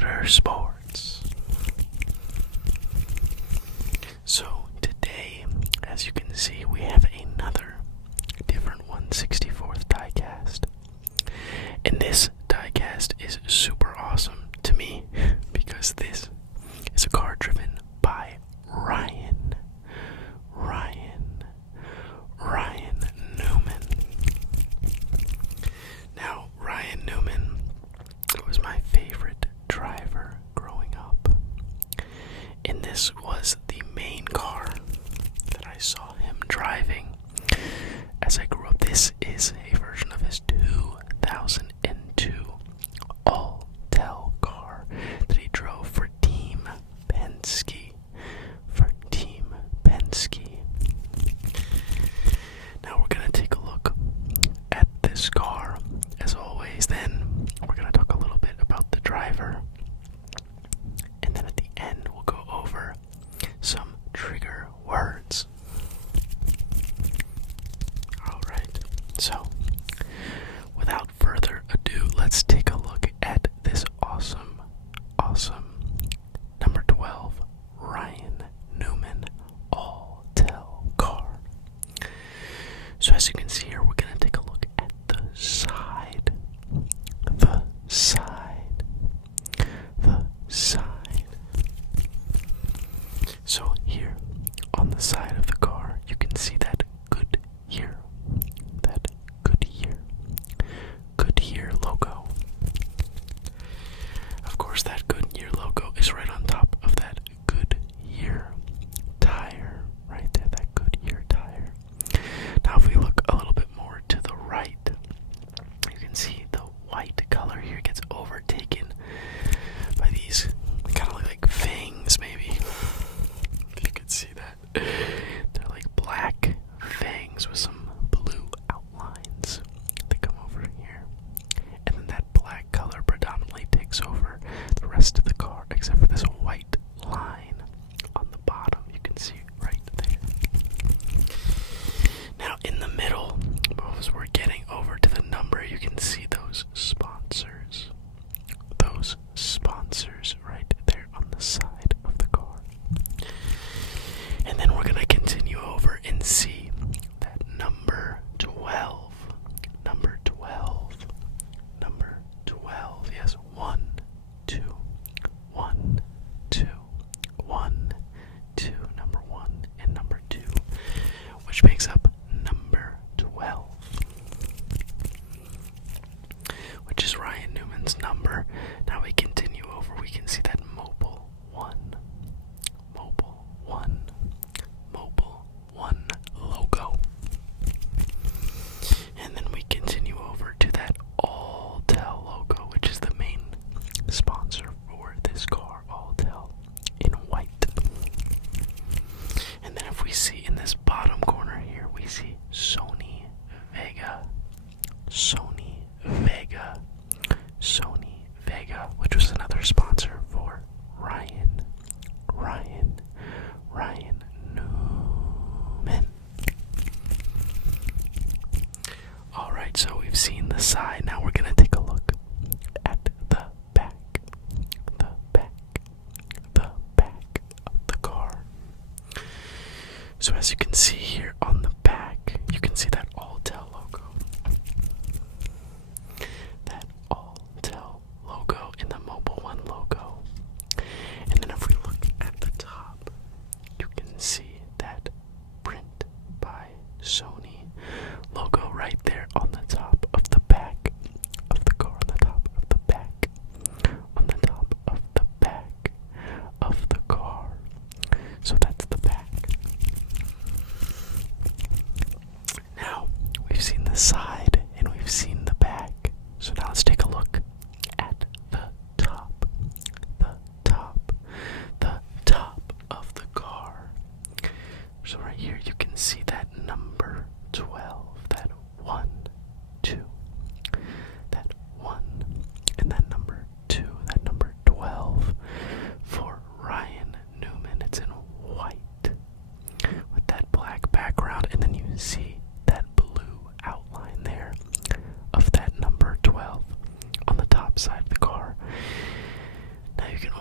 Realtor Sports. So today, as you can see, we have another different 1/64th diecast. And this diecast is super awesome to me because this is a car driven by Ryan Newman. Now, Ryan Newman was my favorite driver growing up. And this was the main car that I saw him driving as I grew up. This is a version of his 2002 Alltel car that he drove for Team Penske. Now we're going to take a look at this car. As always, then we're going to talk a little bit about the driver. And then at the end, we'll go over some trigger words. Alright, so without further ado, let's take a look at this awesome number 12 Ryan Newman Alltel car. So as you can see here, we're going to take a look at the side. So here on the side of the car, you can see that Goodyear logo. Of course, that Goodyear logo is right on top of that Goodyear tire, right there, that Goodyear tire. Now, if we look a little bit more to the right, you can see the white color here gets overtaken by these kind of look like fangs, maybe. If you could see that. They're like black fangs with some blue outlines. They come over here. And then that black color predominantly takes over the rest of the car, except for this white line on the bottom. You can see right there. Now in the middle, as we're getting over to the number, you can see those sponsors. Those sponsors right there on the side of the car. And then we're going to continue over and see that number 12. Number 12. Yes, 1, 2, 1, 2, 1, 2. Number 1 and number 2, which makes up number 12, which is Ryan Newman's number. Now we continue over, we can see that Mobile 1 logo. And then we continue over to that Alltel logo, which is the main sponsor for this car, Alltel, in white. And then if we see in this bottom corner here, we see Sony Vega, which was another sponsor for Ryan Newman. Alright, so we've seen the side. Now we're going to take a look at the back of the car. So as you can see here on the back, you can see that Alltel logo. That Alltel logo in the Mobile One logo. And then if we look at the top, you can see that Print by Sony logo right there on the top of the back of the car, on the top of the back of the car. So that's the back.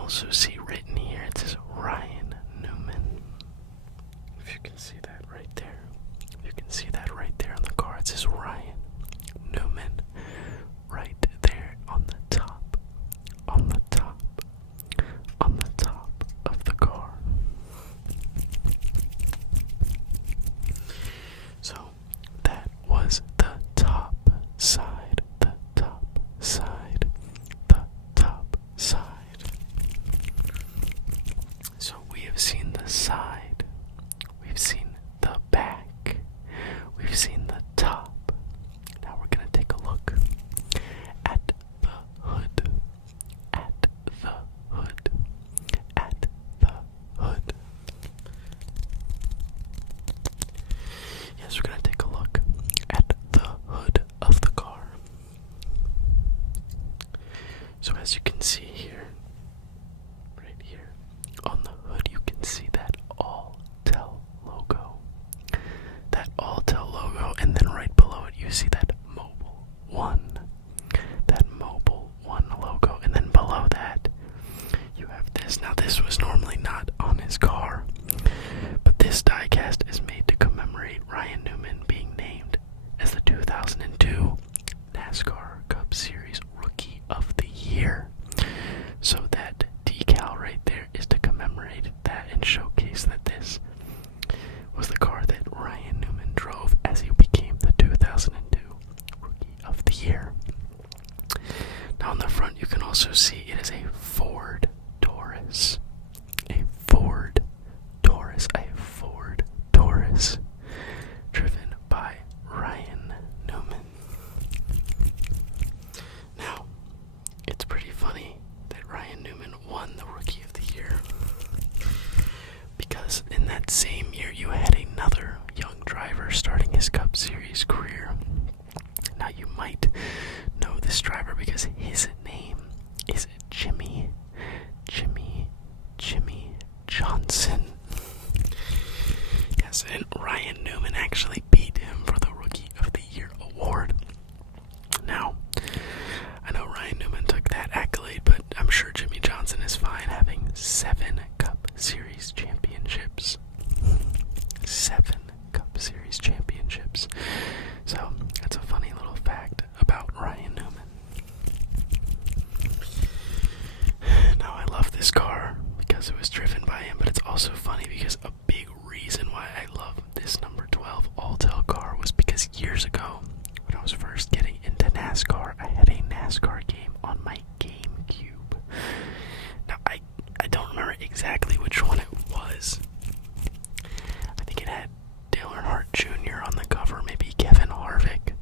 also see written here, it says Ryan Newman. If you can see that right there. You can see that right there on the car. It says Ryan Newman right there on the top. On the top. On the top of the car. So that was the top side. The top side. The top side. So we have seen the side. We've seen the back. We've seen the top. Now we're going to take a look at the hood. At the hood. At the hood. Yes, we're going to take a look at the hood of the car. So as you can see here, right here, on the hood you can see that Alltel logo. That Alltel logo, and then right below it you see that Mobile One. That Mobile One logo, and then below that you have this. Now this was normally not on his car, but this diecast is made to commemorate Ryan Newman being named as the 2002 NASCAR Cup Series Rookie of the Year. So that decal right there is to commemorate that and showcase that this was the car that Ryan Newman drove as he became the 2002 Rookie of the Year. Now on the front you can also see it is a Ford Taurus. A Ford Taurus. A Ford Taurus. Driven by Ryan Newman. Now, it's pretty funny that Ryan Newman won the Rookie of the Year, because in that same year you had another young driver starting his Cup Series career. Now you might know this driver because his name is Jimmy Johnson. Yes, and Ryan Newman actually beat him for the Rookie of the Year award. Now, I know Ryan Newman took that accolade, but I'm sure Jimmy Johnson is fine having 7 Cup Series championships. 7 Cup Series championships. So, that's a funny little fact about Ryan Newman. Now, I love this car because it was driven by him, but it's also funny because a big reason why I love this number 12 Alltel car was because years ago, when I was first getting into NASCAR, I had a NASCAR game on my GameCube. Now, I don't remember exactly which one it was. I think it had Dale Earnhardt Jr. on the cover, maybe Kevin Harvick.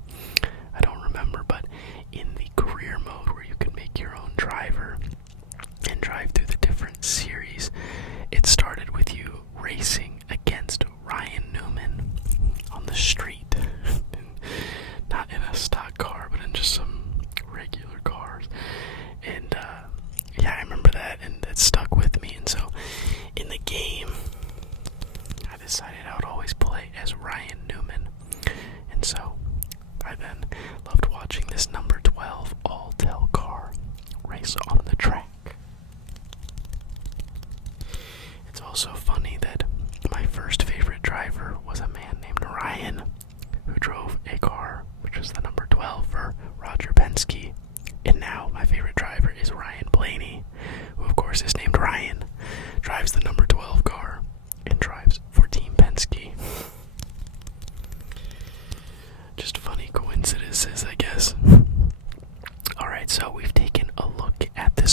I don't remember, but in the career mode where you can make your own driver and drive through the different series, it started with you racing against Ryan Newman on the street. Not in a stock car, but in just some regular cars. And yeah, I remember that, and that stuck with me. And so in the game, I decided I would always play as Ryan Newman. And so I then loved watching this number 12 Alltel car race on the track. It's also funny that my first favorite driver was a man named Ryan, who drove a car which was the number 12 for Roger Penske. And now my favorite driver is Ryan Blaney, who of course is named Ryan, drives the number 12 car, and drives for Team Penske. Just funny coincidences, I guess. Alright, so we've taken a look at the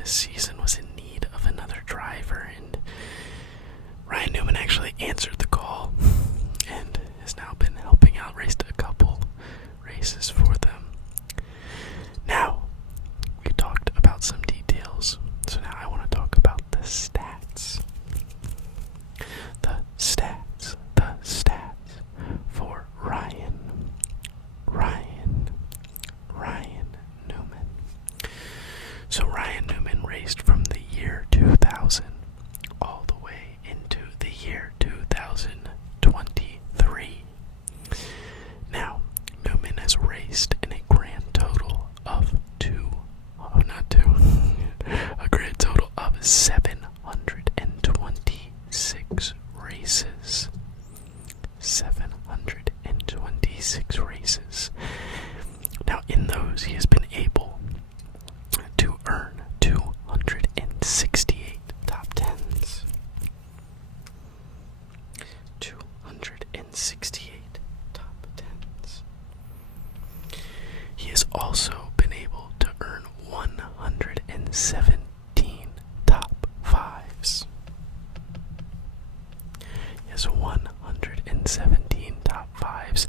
this season was in need of another driver, and Ryan Newman actually answered the call and has now been helping out, raced a couple races for them. Now, we talked about some details, so now I want to talk about the stats. The stats for Ryan Newman. So Ryan Newman raced from the year 2000 all the way into the year 2023. Now, Newman has raced in a grand total of a grand total of 726 races. 726 races. Now, in those, he has been able to earn 268 top tens. 268 top tens. He has also been able to earn 117 top fives. He has 117 top fives.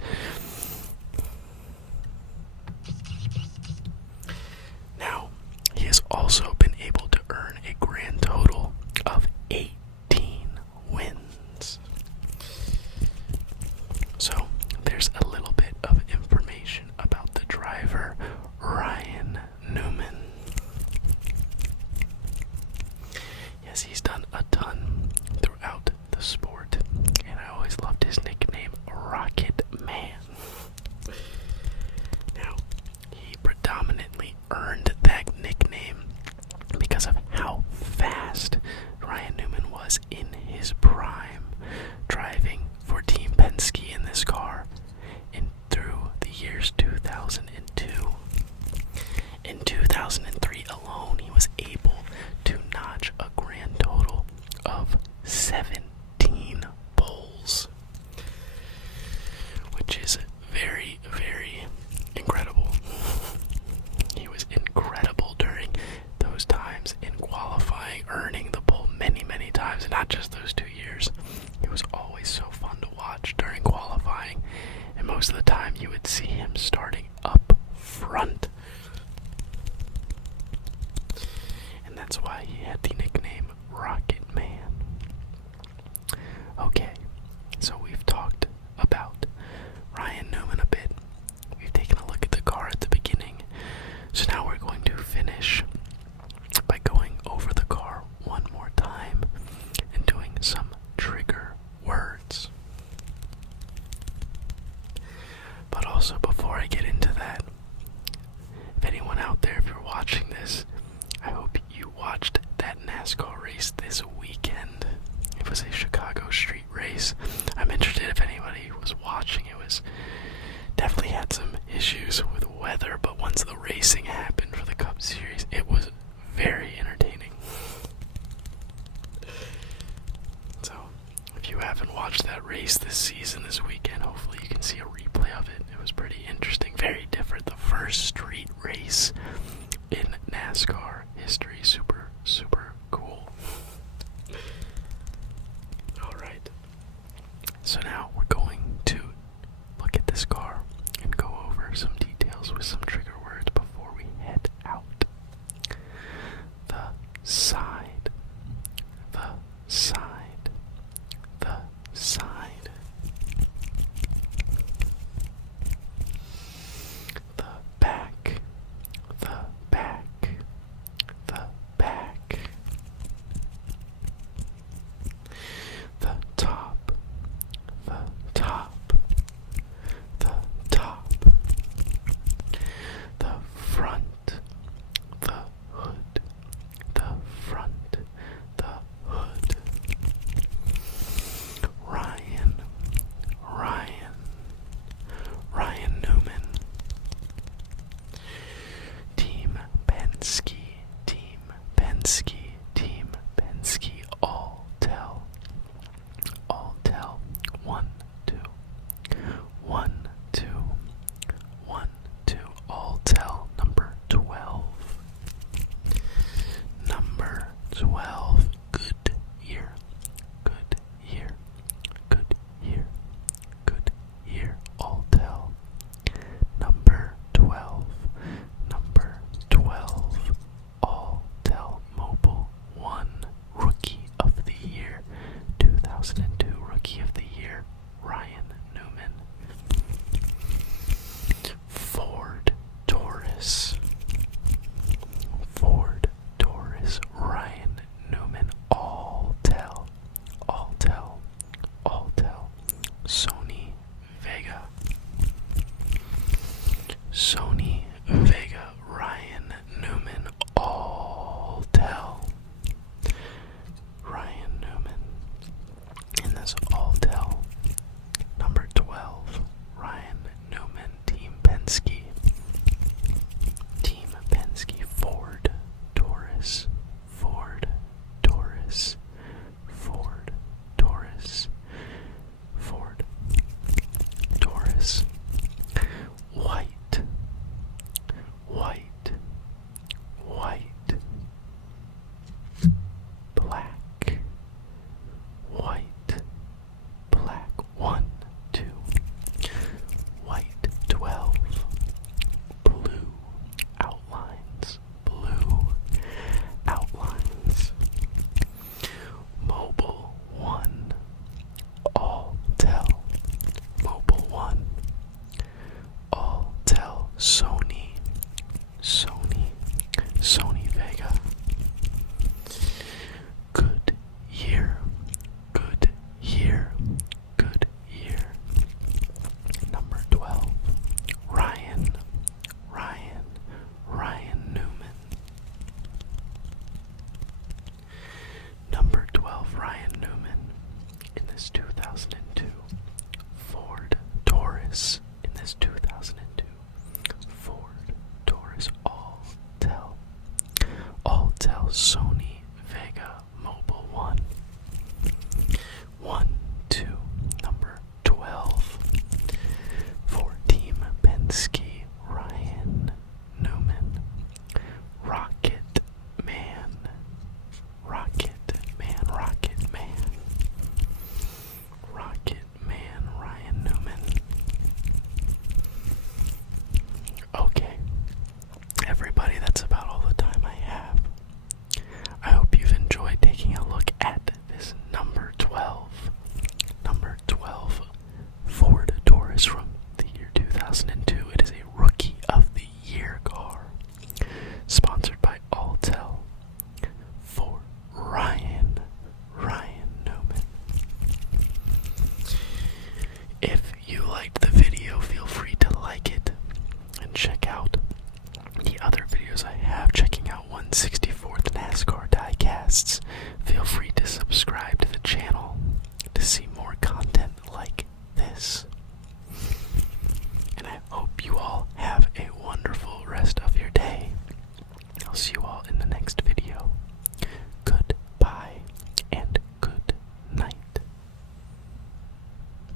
Now, he has also been able to earn a grand total of 18 wins. So, there's a little bit of information about the driver, Ryan Newman. Yes, he's done a ton throughout the sport, and I always loved his nickname, Rocket Man. Now, he predominantly earned that nickname because of how fast Ryan Newman was in his prime, driving for Team Penske in this car and through the years 2002. In 2003 alone, he was able to notch a grand total of 17 poles, which is very, very incredible. He was incredible during those times in qualifying, earning the pole many, many times, and not just those 2 years. He was always so fun to watch during qualifying, and most of the time you would see him starting up front. And that's why he had the nickname Rocket Man. Okay, so we've talked about Ryan Newman a bit. We've taken a look at the car at the beginning. So now we're going to finish by going over the car one more time and doing some trigger words. But also, before I get into that, if anyone out there, if you're watching this, I hope you watched that NASCAR race this weekend. It was a Chicago street race. I'm interested if anybody was watching. It was definitely had some issues with weather, but once the racing happened for the Cup Series, it was very entertaining. So, if you haven't watched that race this season, this weekend, hopefully you can see a replay of it. It was pretty interesting, very different. The first street race in NASCAR history. Super, super cool. Alright. So now we're going to look at this car and go over some details with some trigger words before we head out. The side. The side. The side. The back. The back. The back. The top. The top. The top. The front. The hood. The front. 12. Good year. Good year. Good year. Good year. Alltel. Number 12. Number 12. Alltel Mobile 1. Rookie of the Year. 2002 Rookie of the Year. Ryan Newman. Ford Taurus. Ford Taurus. Ryan Newman. Alltel. Alltel. Alltel. Sony Vega. Sony Vega. Ryan Newman. Alltel. Ryan Newman. In this Alltel. Number 12. Ryan Newman. Team Penske. Team Penske. Ford Taurus. Ford Taurus. Ford Taurus. Ford Taurus. White. White. White. Black. White. Black. 1, 2. White. 12. Blue outlines. Blue outlines. Mobile 1. Alltel. Mobile 1. Alltel. Sony. Sony. Sony Vega. Good year. Good year. Good year. Number 12. Ryan. Ryan. Ryan Newman. Number 12. Ryan Newman. In this 2002 Ford Taurus. In this 2002 Ford Taurus. Alltel. Alltel Sony Vega Mobile 1. 1, 2. Number 12. For Team Penske. Ryan Newman. Rocket Man. Rocket Man. Rocket Man. Rocket Man. Ryan Newman. Okay. Everybody, that's about all the time I have. I hope you've enjoyed taking a look at this number 12. Number 12 Ford Taurus from the year 2002. It is a Rookie of the Year car. Sponsored by Alltel. For Ryan Newman. If you liked the video, feel free to like it and check out the other videos I have. Checking out 164th Nascar Diecasts. Feel free to subscribe to the channel to see more content like this.